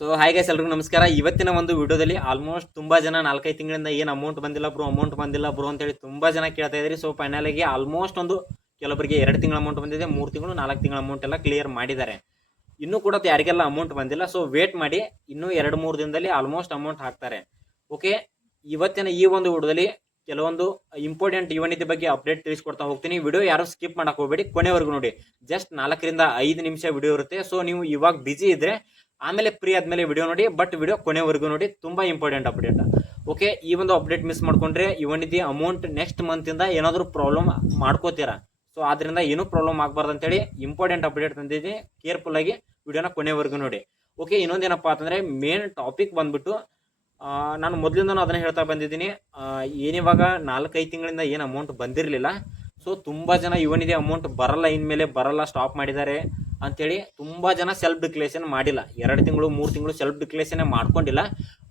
So hi guys, ಎಲ್ರಿಗೂ ನಮಸ್ಕಾರ. ಇವತ್ತಿನ ಒಂದು ವಿಡಿಯೋದಲ್ಲಿ ಆಲ್ಮೋಸ್ಟ್ ತುಂಬಾ ಜನ 4-5 ತಿಂಗಳಿಂದ ಏನು ಅಮೌಂಟ್ ಬಂದಿಲ್ಲ ಬ್ರೋ ಅಂತೇಳಿ ತುಂಬಾ ಜನ ಕೇಳ್ತಾ ಇದ್ರಿ. ಸೊ ಫೈನಲ್ ಆಗಿ ಆಲ್ಮೋಸ್ಟ್ ಒಂದು ಕೆಲವರಿಗೆ 2 ತಿಂಗಳ ಅಮೌಂಟ್ ಬಂದಿದೆ, 3 ತಿಂಗಳು 4 ತಿಂಗಳ ಅಮೌಂಟ್ ಎಲ್ಲ ಕ್ಲಿಯರ್ ಮಾಡಿದ್ದಾರೆ. ಇನ್ನೂ ಕೂಡ ಯಾರಿಗೆಲ್ಲ ಅಮೌಂಟ್ ಬಂದಿಲ್ಲ, ಸೊ ವೇಟ್ ಮಾಡಿ, ಇನ್ನೂ 2-3 ದಿನದಲ್ಲಿ ಆಲ್ಮೋಸ್ಟ್ ಅಮೌಂಟ್ ಹಾಕ್ತಾರೆ. ಓಕೆ, ಇವತ್ತಿನ ಈ ಒಂದು ವಿಡಿಯೋದಲ್ಲಿ ಕೆಲವೊಂದು ಇಂಪಾರ್ಟೆಂಟ್ ಯುವನಿಧಿ ಬಗ್ಗೆ ಅಪ್ಡೇಟ್ ತಿಳಿಸ್ಕೊಡ್ತಾ ಹೋಗ್ತೀನಿ. ವಿಡಿಯೋ ಯಾರು ಸ್ಕಿಪ್ ಮಾಡಕ್ ಹೋಗಬೇಡಿ, ಕೊನೆವರೆಗೂ ನೋಡಿ. ಜಸ್ಟ್ 4ರಿಂದ 5 ನಿಮಿಷ ವಿಡಿಯೋ ಇರುತ್ತೆ. ಸೊ ನೀವು ಇವಾಗ ಬಿಜಿ ಇದ್ರೆ ಆಮೇಲೆ ಫ್ರೀ ಆದ್ಮೇಲೆ ವಿಡಿಯೋ ನೋಡಿ, ಬಟ್ ವಿಡಿಯೋ ಕೊನೆವರೆಗೂ ನೋಡಿ, ತುಂಬಾ ಇಂಪಾರ್ಟೆಂಟ್ ಅಪ್ಡೇಟ್. ಓಕೆ, ಈ ಒಂದು ಅಪ್ಡೇಟ್ ಮಿಸ್ ಮಾಡ್ಕೊಂಡ್ರೆ ಯುವನಿಧಿ ಅಮೌಂಟ್ ನೆಕ್ಸ್ಟ್ ಮಂತ್ ಇಂದ ಏನಾದರೂ ಪ್ರಾಬ್ಲಮ್ ಮಾಡ್ಕೋತೀರಾ. ಸೊ ಆದ್ರಿಂದ ಏನೂ ಪ್ರಾಬ್ಲಮ್ ಆಗಬಾರ್ದು ಅಂತೇಳಿ ಇಂಪಾರ್ಟೆಂಟ್ ಅಪ್ಡೇಟ್ ತಂದಿದ್ದೀನಿ. ಕೇರ್ಫುಲ್ ಆಗಿ ವಿಡಿಯೋನ ಕೊನೆವರೆಗೂ ನೋಡಿ. ಓಕೆ, ಇನ್ನೊಂದೇನಪ್ಪ ಅಂತಂದ್ರೆ ಮೇನ್ ಟಾಪಿಕ್ ಬಂದ್ಬಿಟ್ಟು ನಾನು ಮೊದಲಿಂದನೂ ಅದನ್ನ ಹೇಳ್ತಾ ಬಂದಿದ್ದೀನಿ. ಏನಿವಾಗ 4-5 ತಿಂಗಳಿಂದ ಏನು ಅಮೌಂಟ್ ಬಂದಿರಲಿಲ್ಲ, ಸೊ ತುಂಬಾ ಜನ ಯುವನಿಧಿ ಅಮೌಂಟ್ ಬರಲ್ಲ, ಇನ್ಮೇಲೆ ಬರಲ್ಲ, ಸ್ಟಾಪ್ ಮಾಡಿದ್ದಾರೆ ಅಂತೇಳಿ ತುಂಬಾ ಜನ ಸೆಲ್ಫ್ ಡಿಕ್ಲೇಷನ್ ಮಾಡಿಲ್ಲ. 2 ತಿಂಗಳು 3 ತಿಂಗಳು ಸೆಲ್ಫ್ ಡಿಕ್ಲೇಷನ್ ಮಾಡ್ಕೊಂಡಿಲ್ಲ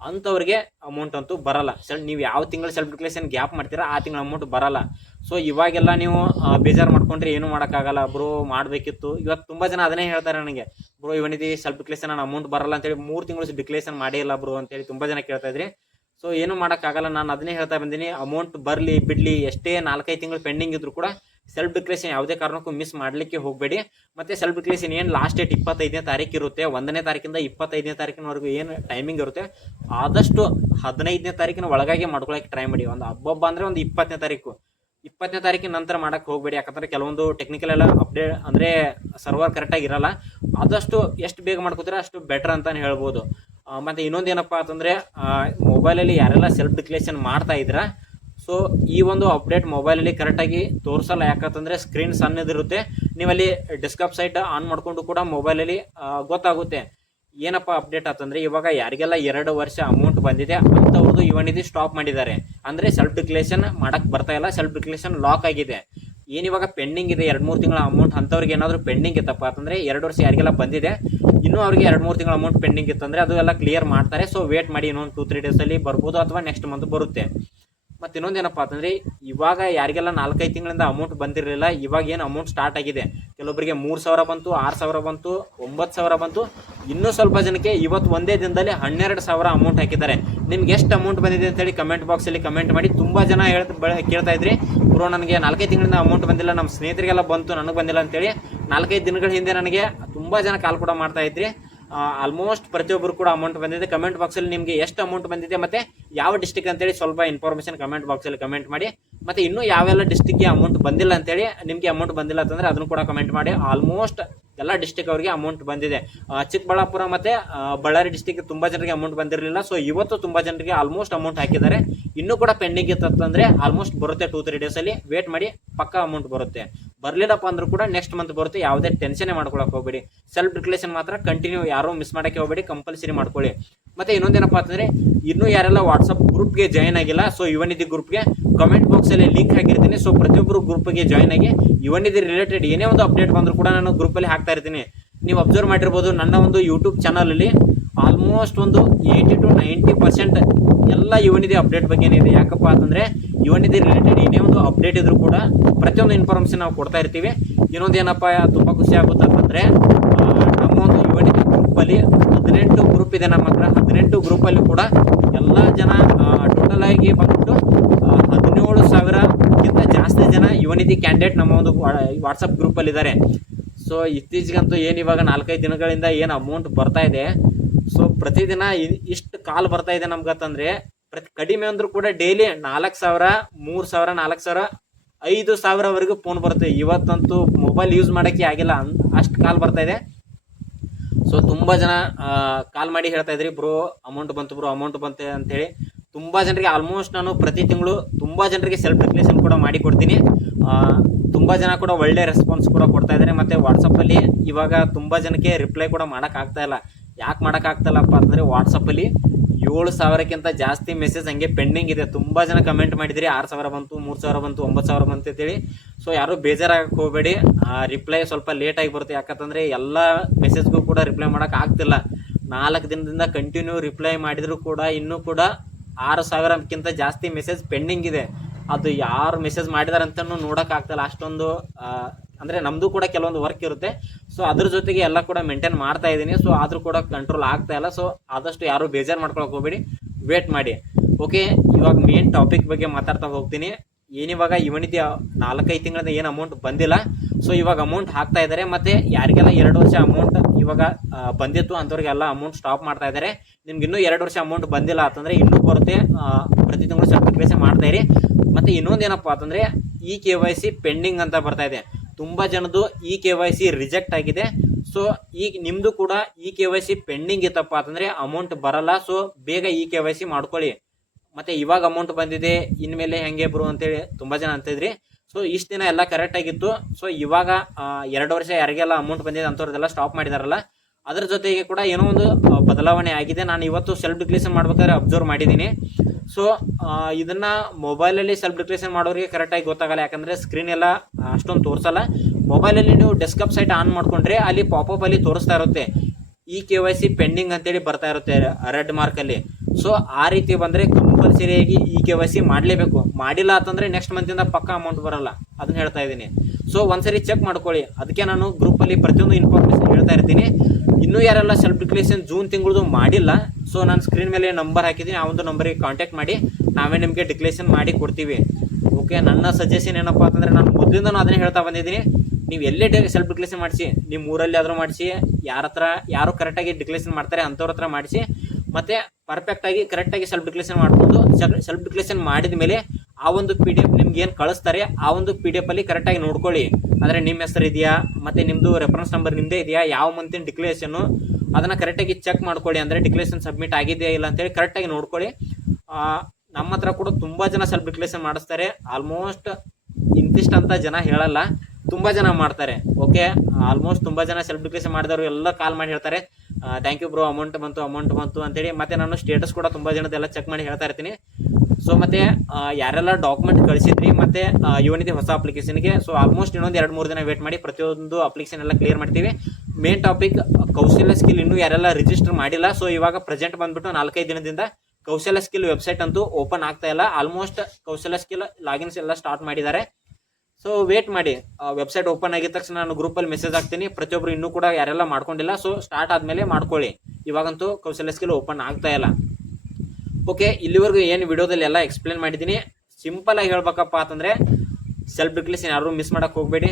ಅಂಥವ್ರಿಗೆ ಅಮೌಂಟ್ ಅಂತೂ ಬರಲ್ಲ. ನೀವು ಯಾವ ತಿಂಗಳು ಸೆಲ್ಫ್ ಡಿಕ್ಲೇಷನ್ ಗ್ಯಾಪ್ ಮಾಡ್ತೀರಾ ಆ ತಿಂಗಳ ಅಮೌಂಟ್ ಬರಲ್ಲ. ಸೊ ಇವಾಗೆಲ್ಲ ನೀವು ಬೇಜಾರು ಮಾಡ್ಕೊಂಡ್ರೆ ಏನು ಮಾಡೋಕ್ಕಾಗಲ್ಲ ಬ್ರೋ, ಮಾಡಬೇಕಿತ್ತು. ಇವತ್ತು ತುಂಬಾ ಜನ ಅದನ್ನೇ ಹೇಳ್ತಾರೆ ನನಗೆ, ಬ್ರೋ ಯುವನಿಧಿ ಸೆಲ್ಫ್ ಡಿಕ್ಲೇಷನ್ ನಾನು ಅಮೌಂಟ್ ಬರಲ್ಲ ಅಂತೇಳಿ 3 ತಿಂಗಳು ಡಿಕ್ಲೇಷನ್ ಮಾಡೇ ಇಲ್ಲ ಬ್ರೋ ಅಂತೇಳಿ ತುಂಬಾ ಜನ ಕೇಳ್ತಾ ಇದ್ರಿ. ಸೊ ಏನು ಮಾಡೋಕ್ಕಾಗಲ್ಲ, ನಾನು ಅದನ್ನೇ ಹೇಳ್ತಾ ಬಂದೀನಿ. ಅಮೌಂಟ್ ಬರಲಿ ಬಿಡಲಿ, ಎಷ್ಟೇ 4-5 ತಿಂಗಳು ಪೆಂಡಿಂಗ್ ಇದ್ರು ಕೂಡ ಸೆಲ್ಫ್ ಡಿಕ್ಲೇಷನ್ ಯಾವುದೇ ಕಾರಣಕ್ಕೂ ಮಿಸ್ ಮಾಡಲಿಕ್ಕೆ ಹೋಗಬೇಡಿ. ಮತ್ತೆ ಸೆಲ್ಫ್ ಡಿಕ್ಲೇಷನ್ ಏನು ಲಾಸ್ಟ್ ಡೇಟ್ 25ನೇ ತಾರೀಕು ಇರುತ್ತೆ. 1ನೇ ತಾರೀಕಿಂದ 25ನೇ ತಾರೀಕಿನವರೆಗೂ ಏನು ಟೈಮಿಂಗ್ ಇರುತ್ತೆ, ಆದಷ್ಟು 15ನೇ ತಾರೀಕಿನ ಒಳಗಾಗಿ ಮಾಡ್ಕೊಳಕ್ಕೆ ಟ್ರೈ ಮಾಡಿ. ಒಂದು ಹಬ್ಬ ಅಂದರೆ ಒಂದು 20ನೇ ತಾರೀಕಿನ ನಂತರ ಮಾಡಕ್ಕೆ ಹೋಗಬೇಡಿ. ಯಾಕಂದರೆ ಕೆಲವೊಂದು ಟೆಕ್ನಿಕಲ್ ಎಲ್ಲ ಅಪ್ಡೇಟ್ ಅಂದರೆ ಸರ್ವರ್ ಕರೆಕ್ಟಾಗಿ ಇರಲ್ಲ. ಆದಷ್ಟು ಎಷ್ಟು ಬೇಗ ಮಾಡ್ಕೋತೀರ ಅಷ್ಟು ಬೆಟರ್ ಅಂತಾನೆ ಹೇಳ್ಬೋದು. ಮತ್ತು ಇನ್ನೊಂದು ಏನಪ್ಪ ಅಂತಂದರೆ ಮೊಬೈಲಲ್ಲಿ ಯಾರೆಲ್ಲ ಸೆಲ್ಫ್ ಡಿಕ್ಲೇಷನ್ ಮಾಡ್ತಾ ಇದ್ದೀರಾ, ಸೊ ಈ ಒಂದು ಅಪ್ಡೇಟ್ ಮೊಬೈಲಲ್ಲಿ ಕರೆಕ್ಟಾಗಿ ತೋರಿಸಲ್ಲ. ಯಾಕಂತಂದರೆ ಸ್ಕ್ರೀನ್ ಸಣ್ಣದಿರುತ್ತೆ. ನೀವಲ್ಲಿ ಡೆಸ್ಕ್ಟಾಪ್ ಸೈಟ್ ಆನ್ ಮಾಡಿಕೊಂಡು ಕೂಡ ಮೊಬೈಲಲ್ಲಿ ಗೊತ್ತಾಗುತ್ತೆ. ಏನಪ್ಪ ಅಪ್ಡೇಟ್ ಅಂತಂದರೆ ಇವಾಗ ಯಾರಿಗೆಲ್ಲ 2 ವರ್ಷ ಅಮೌಂಟ್ ಬಂದಿದೆ ಅಂಥವ್ರದ್ದು ಯುವನಿಧಿ ಸ್ಟಾಪ್ ಮಾಡಿದ್ದಾರೆ. ಅಂದರೆ ಸೆಲ್ಫ್ ಡಿಕ್ಲೇಷನ್ ಮಾಡೋಕ್ಕೆ ಬರ್ತಾ ಇಲ್ಲ, ಸೆಲ್ಫ್ ಡಿಕ್ಲೇಷನ್ ಲಾಕ್ ಆಗಿದೆ. ಏನಿವಾಗ ಪೆಂಡಿಂಗ್ ಇದೆ 2-3 ತಿಂಗಳ ಅಮೌಂಟ್, ಅಂಥವ್ರಿಗೆ ಏನಾದರೂ ಪೆಂಡಿಂಗ್ ಇತ್ತಪ್ಪ ಅಂತಂದರೆ 2 ವರ್ಷ ಯಾರಿಗೆಲ್ಲ ಬಂದಿದೆ, ಇನ್ನೂ ಅವ್ರಿಗೆ 2-3 ತಿಂಗಳ ಅಮೌಂಟ್ ಪೆಂಡಿಂಗ್ ಇತ್ತಂದರೆ ಅದು ಎಲ್ಲ ಕ್ಲಿಯರ್ ಮಾಡ್ತಾರೆ. ಸೊ ವೇಟ್ ಮಾಡಿ, ಇನ್ನೊಂದು 2-3 ಡೇಸಲ್ಲಿ ಬರ್ಬೋದು ಅಥವಾ ನೆಕ್ಸ್ಟ್ ಮಂತ್ ಬರುತ್ತೆ. ಮತ್ತು ಇನ್ನೊಂದೇನಪ್ಪ ಅಂತಂದರೆ ಇವಾಗ ಯಾರಿಗೆಲ್ಲ 4-5 ತಿಂಗಳಿಂದ ಅಮೌಂಟ್ ಬಂದಿರಲಿಲ್ಲ, ಇವಾಗ ಏನು ಅಮೌಂಟ್ ಸ್ಟಾರ್ಟ್ ಆಗಿದೆ. ಕೆಲವೊಬ್ಬರಿಗೆ 3,000 ಬಂತು, 6,000 ಬಂತು, 9,000 ಬಂತು. ಇನ್ನೂ ಸ್ವಲ್ಪ ಜನಕ್ಕೆ ಇವತ್ತು ಒಂದೇ ದಿನದಲ್ಲಿ 12,000 ಅಮೌಂಟ್ ಹಾಕಿದ್ದಾರೆ. ನಿಮ್ಗೆ ಎಷ್ಟು ಅಮೌಂಟ್ ಬಂದಿದೆ ಅಂತೇಳಿ ಕಮೆಂಟ್ ಬಾಕ್ಸಲ್ಲಿ ಕಮೆಂಟ್ ಮಾಡಿ. ತುಂಬ ಜನ ಕೇಳ್ತಾ ಇದ್ರಿ, ಬ್ರೋ ನನಗೆ 4-5 ತಿಂಗಳಿಂದ ಅಮೌಂಟ್ ಬಂದಿಲ್ಲ, ನಮ್ಮ ಸ್ನೇಹಿತರಿಗೆಲ್ಲ ಬಂತು, ನನಗೆ ಬಂದಿಲ್ಲ ಅಂತೇಳಿ 4-5 ದಿನಗಳ ಹಿಂದೆ ನನಗೆ ತುಂಬ ಜನ ಕಾಲ್ ಕೂಡ ಮಾಡ್ತಾ ಇದ್ರಿ. ಆಲ್ಮೋಸ್ಟ್ ಪ್ರತಿಯೊಬ್ಬರು ಕೂಡ ಅಮೌಂಟ್ ಬಂದಿದೆ. ಕಮೆಂಟ್ ಬಾಕ್ಸಲ್ಲಿ ನಿಮಗೆ ಎಷ್ಟು ಅಮೌಂಟ್ ಬಂದಿದೆ ಮತ್ತು ಯಾವ ಡಿಸ್ಟಿಕ್ ಅಂತೇಳಿ ಸ್ವಲ್ಪ ಇನ್ಫಾರ್ಮೇಷನ್ ಕಮೆಂಟ್ ಬಾಕ್ಸಲ್ಲಿ ಕಮೆಂಟ್ ಮಾಡಿ. ಮತ್ತು ಇನ್ನೂ ಯಾವೆಲ್ಲ ಡಿಸ್ಟಿಕ್ಗೆ ಅಮೌಂಟ್ ಬಂದಿಲ್ಲ ಅಂತೇಳಿ, ನಿಮಗೆ ಅಮೌಂಟ್ ಬಂದಿಲ್ಲ ಅಂತಂದರೆ ಅದನ್ನು ಕೂಡ ಕಮೆಂಟ್ ಮಾಡಿ. ಆಲ್ಮೋಸ್ಟ್ ಎಲ್ಲ ಡಿಸ್ಟಿಕ್ ಅವರಿಗೆ ಅಮೌಂಟ್ ಬಂದಿದೆ. ಚಿಕ್ಕಬಳ್ಳಾಪುರ ಮತ್ತು ಬಳ್ಳಾರಿ ಡಿಸ್ಟಿಕ್ ತುಂಬ ಜನರಿಗೆ ಅಮೌಂಟ್ ಬಂದಿರಲಿಲ್ಲ. ಸೊ ಇವತ್ತು ತುಂಬ ಜನರಿಗೆ ಆಲ್ಮೋಸ್ಟ್ ಅಮೌಂಟ್ ಹಾಕಿದ್ದಾರೆ. ಇನ್ನೂ ಕೂಡ ಪೆಂಡಿಂಗ್ ಇತ್ತಂದರೆ ಆಲ್ಮೋಸ್ಟ್ ಬರುತ್ತೆ 2-3 ಡೇಸಲ್ಲಿ. ವೇಟ್ ಮಾಡಿ, ಪಕ್ಕಾ ಅಮೌಂಟ್ ಬರುತ್ತೆ. ಬರಲಿಲ್ಲಪ್ಪ ಅಂದ್ರೂ ಕೂಡ ನೆಕ್ಸ್ಟ್ ಮಂತ್ ಬರುತ್ತೆ. ಯಾವುದೇ ಟೆನ್ಷನ್ ಮಾಡ್ಕೊಳಕ್ಕೆ ಹೋಗಬೇಡಿ. ಸೆಲ್ಫ್ ಡಿಕ್ಲೇಷನ್ ಮಾತ್ರ ಕಂಟಿನ್ಯೂ ಯಾರೂ ಮಿಸ್ ಮಾಡೋಕ್ಕೆ ಹೋಗಬೇಡಿ, ಕಂಪಲ್ಸರಿ ಮಾಡ್ಕೊಳ್ಳಿ. ಮತ್ತು ಇನ್ನೊಂದೇನಪ್ಪ ಅಂತಂದರೆ ಇನ್ನೂ ಯಾರೆಲ್ಲ ವಾಟ್ಸಪ್ ಗ್ರೂಪ್ಗೆ ಜಾಯ್ನ್ ಆಗಿಲ್ಲ, ಸೊ ಯುವನಿಧಿ ಗ್ರೂಪ್ಗೆ ಕಮೆಂಟ್ ಬಾಕ್ಸಲ್ಲಿ ಲಿಂಕ್ ಹಾಕಿರ್ತೀನಿ. ಸೊ ಪ್ರತಿಯೊಬ್ಬರು ಗ್ರೂಪ್ಗೆ ಜಾಯ್ನ್ ಆಗಿ ಯುವನಿಧಿ ರಿಲೇಟೆಡ್ ಏನೇ ಒಂದು ಅಪ್ಡೇಟ್ ಬಂದರೂ ಕೂಡ ನಾನು ಗ್ರೂಪಲ್ಲಿ ಹಾಕ್ತಾ ಇರ್ತೀನಿ. ನೀವು ಅಬ್ಸರ್ವ್ ಮಾಡಿರ್ಬೋದು, ನನ್ನ ಒಂದು ಯೂಟ್ಯೂಬ್ ಚಾನಲಲ್ಲಿ ಆಲ್ಮೋಸ್ಟ್ ಒಂದು 80-90% ಎಲ್ಲ ಯುವನಿಧಿ ಅಪ್ಡೇಟ್ ಬಗ್ಗೆನೇ ಇದೆ. ಯಾಕಪ್ಪ ಅಂತಂದರೆ ಯುವನಿಧಿ ರಿಲೇಟೆಡ್ ಏನೇ ಒಂದು ಅಪ್ಡೇಟ್ ಇದ್ರೂ ಕೂಡ ಪ್ರತಿಯೊಂದು ಇನ್ಫಾರ್ಮೇಷನ್ ನಾವು ಕೊಡ್ತಾ ಇರ್ತೀವಿ. ಇನ್ನೊಂದೇನಪ್ಪ ತುಂಬ ಖುಷಿ ಆಗುತ್ತೆ ಅಂತಂದರೆ ನಮ್ಮ ಒಂದು ಯುವನಿಧಿ ಗ್ರೂಪಲ್ಲಿ 18 ಗ್ರೂಪ್ ಇದೆ ನಮ್ಮ ಹತ್ರ. 18 ಗ್ರೂಪಲ್ಲಿ ಕೂಡ ಎಲ್ಲ ಜನ ಟೋಟಲ್ ಆಗಿ ಬಂದ್ಬಿಟ್ಟು 17,000ಕ್ಕಿಂತ ಜಾಸ್ತಿ ಜನ ಯುವನಿಧಿ ಕ್ಯಾಂಡಿಡೇಟ್ ನಮ್ಮ ಒಂದು ವಾಟ್ಸಪ್ ಗ್ರೂಪಲ್ಲಿ ಇದ್ದಾರೆ. ಸೊ ಇತ್ತೀಚೆಗಂತೂ ಏನಿವಾಗ 4-5 ದಿನಗಳಿಂದ ಏನು ಅಮೌಂಟ್ ಬರ್ತಾ ಇದೆ, ಸೊ ಪ್ರತಿದಿನ ಇಷ್ಟು ಕಾಲ್ ಬರ್ತಾ ಇದೆ ನಮ್ಗಂತಂದರೆ, ಕಡಿಮೆ ಅಂದರೂ ಕೂಡ ಡೈಲಿ 4,000, 3,000, 4,000, 5,000ವರೆಗೂ ಫೋನ್ ಬರುತ್ತೆ. ಇವತ್ತಂತೂ ಮೊಬೈಲ್ ಯೂಸ್ ಮಾಡೋಕ್ಕೆ ಆಗಿಲ್ಲ, ಅಷ್ಟು ಕಾಲ್ ಬರ್ತಾ ಇದೆ. ಸೊ ತುಂಬ ಜನ ಕಾಲ್ ಮಾಡಿ ಹೇಳ್ತಾ ಇದ್ರಿ, ಬ್ರೋ ಅಮೌಂಟ್ ಬಂತೆ ಅಂತೇಳಿ. ತುಂಬ ಜನರಿಗೆ ಆಲ್ಮೋಸ್ಟ್ ನಾನು ಪ್ರತಿ ತಿಂಗಳು ತುಂಬ ಜನರಿಗೆ ಸೆಲ್ಫ್ ಡಿಕ್ಲೇಷನ್ ಕೂಡ ಮಾಡಿ ಕೊಡ್ತೀನಿ. ತುಂಬ ಜನ ಕೂಡ ಒಳ್ಳೆ ರೆಸ್ಪಾನ್ಸ್ ಕೂಡ ಕೊಡ್ತಾ ಇದ್ದಾರೆ. ಮತ್ತು ವಾಟ್ಸಪ್ಪಲ್ಲಿ ಇವಾಗ ತುಂಬ ಜನಕ್ಕೆ ರಿಪ್ಲೈ ಕೂಡ ಮಾಡೋಕ್ಕಾಗ್ತಾ ಇಲ್ಲ. ಯಾಕೆ ಮಾಡೋಕ್ಕಾಗ್ತಾಯಿಲ್ಲಪ್ಪ ಅಂತಂದರೆ ವಾಟ್ಸಪ್ಪಲ್ಲಿ 7,000ಕ್ಕಿಂತ ಜಾಸ್ತಿ ಮೆಸೇಜ್ ಹಂಗೆ ಪೆಂಡಿಂಗ್ ಇದೆ. ತುಂಬ ಜನ ಕಮೆಂಟ್ ಮಾಡಿದ್ರಿ 6,000 ಬಂತು, 3,000 ಬಂತು, 9,000 ಬಂತು ಅಂತೇಳಿ. ಸೊ ಯಾರೂ ಬೇಜಾರಾಗಕ್ಕೆ ಹೋಗಬೇಡಿ, ರಿಪ್ಲೈ ಸ್ವಲ್ಪ ಲೇಟಾಗಿ ಬರುತ್ತೆ. ಯಾಕಂತಂದರೆ ಎಲ್ಲ ಮೆಸೇಜ್ಗೂ ಕೂಡ ರಿಪ್ಲೈ ಮಾಡೋಕ್ಕೆ ಆಗ್ತಿಲ್ಲ. 4 ದಿನದಿಂದ ಕಂಟಿನ್ಯೂ ರಿಪ್ಲೈ ಮಾಡಿದರೂ ಕೂಡ ಇನ್ನೂ ಕೂಡ 6,000ಕ್ಕಿಂತ ಜಾಸ್ತಿ ಮೆಸೇಜ್ ಪೆಂಡಿಂಗ್ ಇದೆ. ಅದು ಯಾರು ಮೆಸೇಜ್ ಮಾಡಿದಾರಂತನೂ ನೋಡೋಕ್ಕಾಗ್ತಾಯಿಲ್ಲ. ಅಷ್ಟೊಂದು ಅಂದರೆ ನಮ್ಮದು ಕೂಡ ಕೆಲವೊಂದು ವರ್ಕ್ ಇರುತ್ತೆ. ಸೊ ಅದ್ರ ಜೊತೆಗೆ ಎಲ್ಲ ಕೂಡ ಮೇಂಟೈನ್ ಮಾಡ್ತಾ ಇದ್ದೀನಿ. ಸೊ ಆದರೂ ಕೂಡ ಕಂಟ್ರೋಲ್ ಆಗ್ತಾ ಇಲ್ಲ. ಸೊ ಆದಷ್ಟು ಯಾರು ಬೇಜಾರು ಮಾಡ್ಕೊಳಕ್ಕೆ ಹೋಗ್ಬೇಡಿ, ವೇಟ್ ಮಾಡಿ. ಓಕೆ, ಇವಾಗ ಮೇನ್ ಟಾಪಿಕ್ ಬಗ್ಗೆ ಮಾತಾಡ್ತಾ ಹೋಗ್ತೀನಿ. ಏನಿವಾಗ ಇವನಿಗೆ 4-5 ತಿಂಗಳಿಂದ ಏನು ಅಮೌಂಟ್ ಬಂದಿಲ್ಲ. ಸೊ ಇವಾಗ ಅಮೌಂಟ್ ಹಾಕ್ತಾ ಇದ್ದಾರೆ. ಮತ್ತು ಯಾರಿಗೆಲ್ಲ 2 ವರ್ಷ ಅಮೌಂಟ್ ಇವಾಗ ಬಂದಿತ್ತು ಅಂಥವ್ರಿಗೆಲ್ಲ ಅಮೌಂಟ್ ಸ್ಟಾಪ್ ಮಾಡ್ತಾ ಇದ್ದಾರೆ. ನಿಮ್ಗೆ ಇನ್ನೂ 2 ವರ್ಷ ಅಮೌಂಟ್ ಬಂದಿಲ್ಲ ಅಂತಂದರೆ ಇನ್ನೂ ಬರುತ್ತೆ, ಪ್ರತಿ ತಿಂಗಳು ಸರ್ಟಿಫಿಕೇಷನ್ ಮಾಡ್ತಾ ಇರಿ. ಮತ್ತು ಇನ್ನೊಂದು ಏನಪ್ಪ ಅಂತಂದರೆ KYC ಪೆಂಡಿಂಗ್ ಅಂತ ಬರ್ತಾ ಇದೆ. ತುಂಬ ಜನದ್ದು KYC ರಿಜೆಕ್ಟ್ ಆಗಿದೆ. ಸೊ ಈಗ ನಿಮ್ಮದು ಕೂಡ KYC ಪೆಂಡಿಂಗ್ ಇತ್ತಪ್ಪ ಅಂತಂದರೆ ಅಮೌಂಟ್ ಬರಲ್ಲ. ಸೊ ಬೇಗ KYC ಮಾಡ್ಕೊಳ್ಳಿ. ಮತ್ತು ಇವಾಗ ಅಮೌಂಟ್ ಬಂದಿದೆ, ಇನ್ಮೇಲೆ ಹೆಂಗೆ ಬ್ರೋ ಅಂತೇಳಿ ತುಂಬ ಜನ ಅಂತಿದ್ರಿ. ಸೊ ಇಷ್ಟು ದಿನ ಎಲ್ಲ ಕರೆಕ್ಟಾಗಿತ್ತು. ಸೊ ಇವಾಗ 2 ವರ್ಷ ಯಾರಿಗೆಲ್ಲ ಅಮೌಂಟ್ ಬಂದಿದೆ ಅಂಥವ್ರದ್ದೆಲ್ಲ ಸ್ಟಾಪ್ ಮಾಡಿದಾರಲ್ಲ, ಅದ್ರ ಜೊತೆಗೆ ಕೂಡ ಏನೋ ಒಂದು ಬದಲಾವಣೆ ಆಗಿದೆ. ನಾನು ಇವತ್ತು ಸೆಲ್ಫ್ ಡಿಕ್ಲೇಷನ್ ಮಾಡ್ಬೇಕಾದ್ರೆ ಅಬ್ಸರ್ವ್ ಮಾಡಿದ್ದೀನಿ. ಸೊ ಇದನ್ನು ಮೊಬೈಲಲ್ಲಿ ಸೆಲ್ಫ್ ಡಿಕ್ಲೇಷನ್ ಮಾಡೋರಿಗೆ ಕರೆಕ್ಟಾಗಿ ಗೊತ್ತಾಗಲ್ಲ, ಯಾಕಂದರೆ ಸ್ಕ್ರೀನ್ ಎಲ್ಲ ಅಷ್ಟೊಂದು ತೋರಿಸಲ್ಲ. ಮೊಬೈಲಲ್ಲಿ ನೀವು ಡೆಸ್ಕ್ಟಾಪ್ ಸೈಟ್ ಆನ್ ಮಾಡಿಕೊಂಡ್ರೆ ಅಲ್ಲಿ ಪಾಪಪ್ ಅಲ್ಲಿ ತೋರಿಸ್ತಾ ಇರುತ್ತೆ KYC ಪೆಂಡಿಂಗ್ ಅಂತೇಳಿ ಬರ್ತಾ ಇರುತ್ತೆ ರೆಡ್ ಮಾರ್ಕಲ್ಲಿ. ಸೊ ಆ ರೀತಿ ಬಂದರೆ ಕಂಪಲ್ಸರಿಯಾಗಿ KYC ಮಾಡಲೇಬೇಕು. ಮಾಡಿಲ್ಲ ಅಂತಂದರೆ ನೆಕ್ಸ್ಟ್ ಮಂತಿಂದ ಪಕ್ಕ ಅಮೌಂಟ್ ಬರಲ್ಲ, ಅದನ್ನ ಹೇಳ್ತಾ ಇದ್ದೀನಿ. ಸೊ ಒಂದ್ಸರಿ ಚೆಕ್ ಮಾಡ್ಕೊಳ್ಳಿ. ಅದಕ್ಕೆ ನಾನು ಗ್ರೂಪಲ್ಲಿ ಪ್ರತಿಯೊಂದು ಇನ್ಫಾರ್ಮೇಷನ್ ಹೇಳ್ತಾ ಇರ್ತೀನಿ. ಇನ್ನೂ ಯಾರೆಲ್ಲ ಸೆಲ್ಫ್ ಡಿಕ್ಲೇಷನ್ ಜೂನ್ ತಿಂಗಳದು ಮಾಡಿಲ್ಲ, ಸೊ ನಾನು ಸ್ಕ್ರೀನ್ ಮೇಲೆ ನಂಬರ್ ಹಾಕಿದ್ದೀನಿ, ಆ ಒಂದು ನಂಬರಿಗೆ ಕಾಂಟ್ಯಾಕ್ಟ್ ಮಾಡಿ ನಾವೇ ನಿಮಗೆ ಡಿಕ್ಲೇಷನ್ ಮಾಡಿ ಕೊಡ್ತೀವಿ. ಓಕೆ, ನನ್ನ ಸಜೆಷನ್ ಏನಪ್ಪ ಅಂತಂದರೆ ನಾನು ಮೊದಲಿಂದ ಅದನ್ನೇ ಹೇಳ್ತಾ ಬಂದಿದ್ದೀನಿ. ನೀವು ಎಲ್ಲೇ ಸೆಲ್ಫ್ ಡಿಕ್ಲೇಷನ್ ಮಾಡಿಸಿ, ನಿಮ್ಮ ಊರಲ್ಲಿ ಆದರೂ ಮಾಡಿಸಿ, ಯಾರು ಕರೆಕ್ಟಾಗಿ ಡಿಕ್ಲೇಷನ್ ಮಾಡ್ತಾರೆ ಅಂಥವ್ರ ಹತ್ರ ಮಾಡಿಸಿ, ಮತ್ತು ಪರ್ಫೆಕ್ಟಾಗಿ ಕರೆಕ್ಟಾಗಿ ಸೆಲ್ಫ್ ಡಿಕ್ಲೇಷನ್ ಮಾಡಿಕೊಂಡು ಸೆಲ್ಫ್ ಡಿಕ್ಲೇಷನ್ ಮಾಡಿದ ಮೇಲೆ ಆ ಒಂದು PDF ನಿಮ್ಗೆ ಏನು ಕಳಿಸ್ತಾರೆ ಆ ಒಂದು PDF ಅಲ್ಲಿ ಕರೆಕ್ಟಾಗಿ ನೋಡ್ಕೊಳ್ಳಿ. ಅಂದರೆ ನಿಮ್ಮ ಹೆಸರು ಇದೆಯಾ, ಮತ್ತು ನಿಮ್ಮದು ರೆಫರೆನ್ಸ್ ನಂಬರ್ ನಿಮ್ಮದೇ ಇದೆಯಾ, ಯಾವ ಮಂತಿನ ಡಿಕ್ಲೇಷನ್ನು ಅದನ್ನು ಕರೆಕ್ಟಾಗಿ ಚೆಕ್ ಮಾಡ್ಕೊಳ್ಳಿ. ಅಂದರೆ ಡಿಕ್ಲೇಷನ್ ಸಬ್ಮಿಟ್ ಆಗಿದೆಯಾ ಇಲ್ಲ ಅಂತೇಳಿ ಕರೆಕ್ಟಾಗಿ ನೋಡ್ಕೊಳ್ಳಿ. ನಮ್ಮ ಹತ್ರ ಕೂಡ ತುಂಬ ಜನ ಸೆಲ್ಫ್ ಡಿಕ್ಲೇಷನ್ ಮಾಡಿಸ್ತಾರೆ. ಆಲ್ಮೋಸ್ಟ್ ಇಂತಿಷ್ಟಂತ ಜನ ಹೇಳಲ್ಲ, ತುಂಬ ಜನ ಮಾಡ್ತಾರೆ. ಓಕೆ, ಆಲ್ಮೋಸ್ಟ್ ತುಂಬ ಜನ ಸೆಲ್ಫ್ ಡಿಕ್ಲೇಷನ್ ಮಾಡಿದವರು ಎಲ್ಲ ಕಾಲ್ ಮಾಡಿ ಹೇಳ್ತಾರೆ, ಥ್ಯಾಂಕ್ ಯು ಬ್ರೋ, ಅಮೌಂಟ್ ಬಂತು ಅಂತೇಳಿ. ಮತ್ತು ನಾನು ಸ್ಟೇಟಸ್ ಕೂಡ ತುಂಬ ಜನದೆಲ್ಲ ಚೆಕ್ ಮಾಡಿ ಹೇಳ್ತಾ ಇರ್ತೀನಿ. ಸೊ ಮತ್ತು ಯಾರೆಲ್ಲ ಡಾಕ್ಯುಮೆಂಟ್ ಕಳಿಸಿದ್ರಿ ಮತ್ತು ಇವನಿದೆ ಹೊಸ ಅಪ್ಲಿಕೇಶನ್ಗೆ, ಸೊ ಆಲ್ಮೋಸ್ಟ್ ಇನ್ನೊಂದು 2-3 ದಿನ ವೇಟ್ ಮಾಡಿ, ಪ್ರತಿಯೊಂದು ಅಪ್ಲಿಕೇಶನ್ ಎಲ್ಲ ಕ್ಲಿಯರ್ ಮಾಡ್ತೀವಿ. ಮೇನ್ ಟಾಪಿಕ್ ಕೌಶಲ್ಯ ಸ್ಕಿಲ್ ಇನ್ನೂ ಯಾರೆಲ್ಲ ರಿಜಿಸ್ಟರ್ ಮಾಡಿಲ್ಲ. ಸೊ ಇವಾಗ ಪ್ರೆಸೆಂಟ್ ಬಂದುಬಿಟ್ಟು 4-5 ದಿನದಿಂದ ಕೌಶಲ್ಯ ಸ್ಕಿಲ್ ವೆಬ್ಸೈಟ್ ಅಂತೂ ಓಪನ್ ಆಗ್ತಾ ಇಲ್ಲ. ಆಲ್ಮೋಸ್ಟ್ ಕೌಶಲ್ಯ ಸ್ಕಿಲ್ ಲಾಗಿನ್ಸ್ ಎಲ್ಲ ಸ್ಟಾರ್ಟ್ ಮಾಡಿದ್ದಾರೆ. ಸೊ ವೇಟ್ ಮಾಡಿ, ವೆಬ್ಸೈಟ್ ಓಪನ್ ಆಗಿದ ತಕ್ಷಣ ನಾನು ಗ್ರೂಪಲ್ಲಿ ಮೆಸೇಜ್ ಹಾಕ್ತೀನಿ. ಪ್ರತಿಯೊಬ್ಬರು ಇನ್ನೂ ಕೂಡ ಯಾರೆಲ್ಲ ಮಾಡ್ಕೊಂಡಿಲ್ಲ, ಸೊ ಸ್ಟಾರ್ಟ್ ಆದಮೇಲೆ ಮಾಡ್ಕೊಳ್ಳಿ. ಇವಾಗಂತೂ ಕೌಶಲ್ಯ ಸ್ಕಿಲ್ ಓಪನ್ ಆಗ್ತಾ ಇಲ್ಲ. ಓಕೆ, ಇಲ್ಲಿವರೆಗೂ ಏನು ವಿಡಿಯೋದಲ್ಲಿ ಎಲ್ಲ ಎಕ್ಸ್ಪ್ಲೇನ್ ಮಾಡಿದ್ದೀನಿ. ಸಿಂಪಲಾಗಿ ಹೇಳ್ಬೇಕಪ್ಪ ಅಂತಂದರೆ ಸೆಲ್ಫ್ ಡಿಕ್ಲೇಷನ್ ಯಾರು ಮಿಸ್ ಮಾಡೋಕ್ಕೆ ಹೋಗಬೇಡಿ.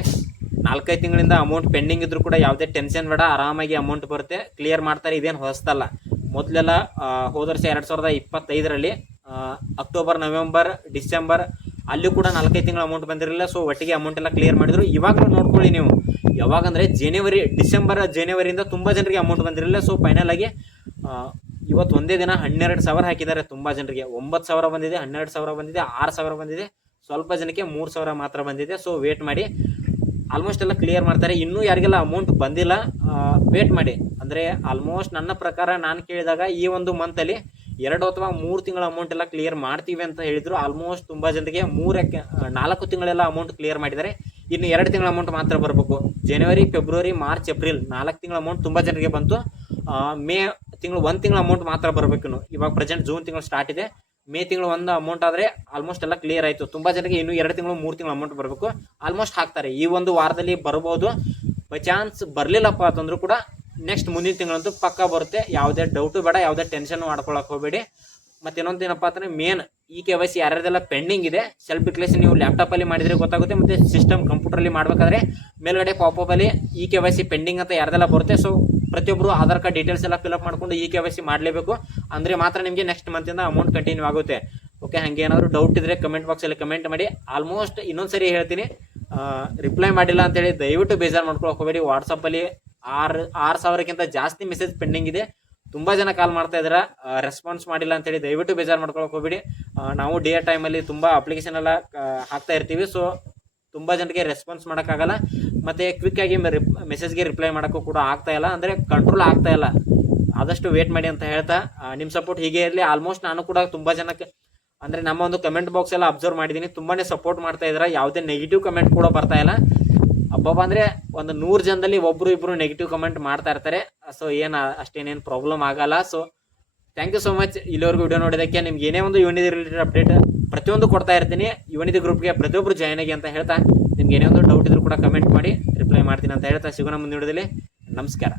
4-5 ತಿಂಗಳಿಂದ ಅಮೌಂಟ್ ಪೆಂಡಿಂಗ್ ಇದ್ರೂ ಕೂಡ ಯಾವುದೇ ಟೆನ್ಷನ್ ಬೇಡ, ಆರಾಮಾಗಿ ಅಮೌಂಟ್ ಬರುತ್ತೆ, ಕ್ಲಿಯರ್ ಮಾಡ್ತಾರೆ. ಇದೇನು ಹೊಸದಲ್ಲ. ಮೊದಲೆಲ್ಲ ಹೋದ ವರ್ಷ 2025ರಲ್ಲಿ ಅಕ್ಟೋಬರ್, ನವೆಂಬರ್, ಡಿಸೆಂಬರ್ ಅಲ್ಲಿ ಕೂಡ 4-5 ತಿಂಗಳ ಅಮೌಂಟ್ ಬಂದಿರಲಿಲ್ಲ. ಸೊ ಒಟ್ಟಿಗೆ ಅಮೌಂಟ್ ಎಲ್ಲ ಕ್ಲಿಯರ್ ಮಾಡಿದ್ರು. ಇವಾಗಲೂ ನೋಡ್ಕೊಳ್ಳಿ ನೀವು, ಯಾವಾಗಂದರೆ ಡಿಸೆಂಬರ್ ಜನವರಿಯಿಂದ ತುಂಬ ಜನರಿಗೆ ಅಮೌಂಟ್ ಬಂದಿರಲಿಲ್ಲ. ಸೊ ಫೈನಲ್ ಆಗಿ ಇವತ್ತು ಒಂದೇ ದಿನ 12,000 ಹಾಕಿದ್ದಾರೆ. ತುಂಬ ಜನರಿಗೆ 9,000 ಬಂದಿದೆ, 12,000 ಬಂದಿದೆ, 6,000 ಬಂದಿದೆ, ಸ್ವಲ್ಪ ಜನಕ್ಕೆ 3,000 ಮಾತ್ರ ಬಂದಿದೆ. ಸೊ ವೇಟ್ ಮಾಡಿ, ಆಲ್ಮೋಸ್ಟ್ ಎಲ್ಲ ಕ್ಲಿಯರ್ ಮಾಡ್ತಾರೆ. ಇನ್ನೂ ಯಾರಿಗೆಲ್ಲ ಅಮೌಂಟ್ ಬಂದಿಲ್ಲ ವೇಟ್ ಮಾಡಿ. ಅಂದರೆ ಆಲ್ಮೋಸ್ಟ್ ನನ್ನ ಪ್ರಕಾರ ನಾನು ಕೇಳಿದಾಗ ಈ ಒಂದು ಮಂತಲ್ಲಿ 2 ಅಥವಾ 3 ತಿಂಗಳ ಅಮೌಂಟ್ ಎಲ್ಲ ಕ್ಲಿಯರ್ ಮಾಡ್ತೀವಿ ಅಂತ ಹೇಳಿದರು. ಆಲ್ಮೋಸ್ಟ್ ತುಂಬ ಜನರಿಗೆ 4 ತಿಂಗಳೆಲ್ಲ ಅಮೌಂಟ್ ಕ್ಲಿಯರ್ ಮಾಡಿದ್ದಾರೆ. ಇನ್ನು 2 ತಿಂಗಳ ಅಮೌಂಟ್ ಮಾತ್ರ ಬರಬೇಕು. ಜನವರಿ, ಫೆಬ್ರವರಿ, ಮಾರ್ಚ್, ಏಪ್ರಿಲ್ 4 ತಿಂಗಳ ಅಮೌಂಟ್ ತುಂಬ ಜನರಿಗೆ ಬಂತು. ಮೇ ತಿಂಗಳು 1 ತಿಂಗಳ ಅಮೌಂಟ್ ಮಾತ್ರ ಬರಬೇಕು. ಇವಾಗ ಪ್ರೆಸೆಂಟ್ ಜೂನ್ ತಿಂಗಳು ಸ್ಟಾರ್ಟ್ ಇದೆ. ಮೇ ತಿಂಗಳು 1 ಅಮೌಂಟ್ ಆದರೆ ಆಲ್ಮೋಸ್ಟ್ ಎಲ್ಲ ಕ್ಲಿಯರ್ ಆಯಿತು. ತುಂಬ ಜನರಿಗೆ ಇನ್ನೂ 2 ತಿಂಗಳು 3 ತಿಂಗಳು ಅಮೌಂಟ್ ಬರಬೇಕು. ಆಲ್ಮೋಸ್ಟ್ ಹಾಕ್ತಾರೆ. ಈ ಒಂದು ವಾರದಲ್ಲಿ ಬರ್ಬೋದು. ಬೈ ಚಾನ್ಸ್ ಬರಲಿಲ್ಲಪ್ಪ ಅಂತಂದ್ರೂ ಕೂಡ ನೆಕ್ಸ್ಟ್ ಮುಂದಿನ ತಿಂಗಳಂತೂ ಪಕ್ಕ ಬರುತ್ತೆ. ಯಾವುದೇ ಡೌಟು ಬೇಡ, ಯಾವುದೇ ಟೆನ್ಷನ್ ಮಾಡ್ಕೊಳಕ್ಕೆ ಹೋಗಬೇಡಿ. ಮತ್ತು ಇನ್ನೊಂದು ಏನಪ್ಪ ಅಂತಂದರೆ ಮೇನ್ KYC ಯಾರ್ಯಾರೆಲ್ಲ ಪೆಂಡಿಂಗ್ ಇದೆ, ಸೆಲ್ಫ್ ಡಿಕ್ಲೇಷನ್ ನೀವು ಲ್ಯಾಪ್ಟಾಪಲ್ಲಿ ಮಾಡಿದರೆ ಗೊತ್ತಾಗುತ್ತೆ. ಮತ್ತು ಸಿಸ್ಟಮ್ ಕಂಪ್ಯೂಟರಲ್ಲಿ ಮಾಡಬೇಕಾದ್ರೆ ಮೇಲ್ಗಡೆ ಪಾಪಲ್ಲಿ KYC ಪೆಂಡಿಂಗ್ ಅಂತ ಯಾರ್ದೆಲ್ಲ ಬರುತ್ತೆ. ಸೊ ಪ್ರತಿಯೊಬ್ಬರು ಆಧಾರ್ ಕಾರ್ಡ್ ಡೀಟೇಲ್ಸ್ ಎಲ್ಲ ಫಿಲಪ್ ಮಾಡ್ಕೊಂಡು KYC ಮಾಡಲೇಬೇಕು. ಅಂದರೆ ಮಾತ್ರ ನಿಮಗೆ ನೆಕ್ಸ್ಟ್ ಮಂತಿಂದ ಅಮೌಂಟ್ ಕಂಟಿನ್ಯೂ ಆಗುತ್ತೆ. ಓಕೆ, ಹಾಗೆ ಏನಾದರೂ ಡೌಟ್ ಇದ್ದರೆ ಕಮೆಂಟ್ ಬಾಕ್ಸಲ್ಲಿ ಕಮೆಂಟ್ ಮಾಡಿ. ಆಲ್ಮೋಸ್ಟ್ ಇನ್ನೊಂದು ಸರಿ ಹೇಳ್ತೀನಿ, ರಿಪ್ಲೈ ಮಾಡಿಲ್ಲ ಅಂತೇಳಿ ದಯವಿಟ್ಟು ಬೇಜಾರು ಮಾಡ್ಕೊಳಕ್ಕೆ ಹೋಗಬೇಡಿ. ವಾಟ್ಸಪ್ಪಲ್ಲಿ 6,000ಕ್ಕಿಂತ ಜಾಸ್ತಿ ಮೆಸೇಜ್ ಪೆಂಡಿಂಗ್ ಇದೆ. ತುಂಬ ಜನ ಕಾಲ್ ಮಾಡ್ತಾ ಇದ್ದಾರೆ, ರೆಸ್ಪಾನ್ಸ್ ಮಾಡಿಲ್ಲ ಅಂತೇಳಿ ದಯವಿಟ್ಟು ಬೇಜಾರು ಮಾಡ್ಕೊಳಕ್ಕೆ ಹೋಗಬೇಡಿ. ನಾವು ಡೇ ಟೈಮಲ್ಲಿ ತುಂಬ ಅಪ್ಲಿಕೇಶನ್ ಎಲ್ಲ ಹಾಕ್ತಾ ಇರ್ತೀವಿ. ಸೊ ತುಂಬ ಜನರಿಗೆ ರೆಸ್ಪಾನ್ಸ್ ಮಾಡೋಕ್ಕಾಗಲ್ಲ. ಮತ್ತು ಕ್ವಿಕ್ಕಾಗಿ ಮೆಸೇಜ್ಗೆ ರಿಪ್ಲೈ ಮಾಡೋಕ್ಕೂ ಕೂಡ ಆಗ್ತಾಯಿಲ್ಲ, ಅಂದರೆ ಕಂಟ್ರೋಲ್ ಆಗ್ತಾಯಿಲ್ಲ. ಆದಷ್ಟು ವೇಟ್ ಮಾಡಿ ಅಂತ ಹೇಳ್ತಾ, ನಿಮ್ಮ ಸಪೋರ್ಟ್ ಹೀಗೆ ಇರಲಿ. ಆಲ್ಮೋಸ್ಟ್ ನಾನು ಕೂಡ ತುಂಬ ಜನಕ್ಕೆ ಅಂದರೆ ನಮ್ಮ ಒಂದು ಕಮೆಂಟ್ ಬಾಕ್ಸ್ ಎಲ್ಲ ಅಬ್ಸರ್ವ್ ಮಾಡಿದ್ದೀನಿ, ತುಂಬಾ ಸಪೋರ್ಟ್ ಮಾಡ್ತಾ ಇದ್ದಾರೆ. ಯಾವುದೇ ನೆಗೆಟಿವ್ ಕಮೆಂಟ್ ಕೂಡ ಬರ್ತಾ ಇಲ್ಲ. ಹಬ್ಬ ಅಂದರೆ ಒಂದು 100 ಜನದಲ್ಲಿ 1-2 ನೆಗೆಟಿವ್ ಕಮೆಂಟ್ ಮಾಡ್ತಾ ಇರ್ತಾರೆ. ಸೊ ಅಷ್ಟೇನೇನು ಪ್ರಾಬ್ಲಮ್ ಆಗಲ್ಲ. So thank you so much ಇಲ್ಲಿವರೆಗೂ ವಿಡಿಯೋ ನೋಡೋದಕ್ಕೆ. ನಿಮ್ಗೆ ಏನೇ ಒಂದು ಯುವನಿಧಿ ರಿಲೇಟೆಡ್ ಅಪ್ಡೇಟ್ ಪ್ರತಿಯೊಂದು ಕೊಡ್ತಾ ಇರ್ತೀನಿ. ಯುವನಿಧಿ ಗ್ರೂಪ್ಗೆ ಪ್ರತಿಯೊಬ್ಬರು ಜಾಯ್ನ್ ಆಗಿ ಅಂತ ಹೇಳ್ತಾ ನಿಮ್ಗೆ ಏನೇ ಒಂದು ಡೌಟ್ ಇದ್ರೂ ಕೂಡ ಕಮೆಂಟ್ ಮಾಡಿ ರಿಪ್ಲೈ ಮಾಡ್ತೀನಿ ಅಂತ ಹೇಳ್ತಾ ಸಿಗೋಣ ಮುಂದಿನ ವಿಡಿಯೋದಲ್ಲಿ. ನಮಸ್ಕಾರ.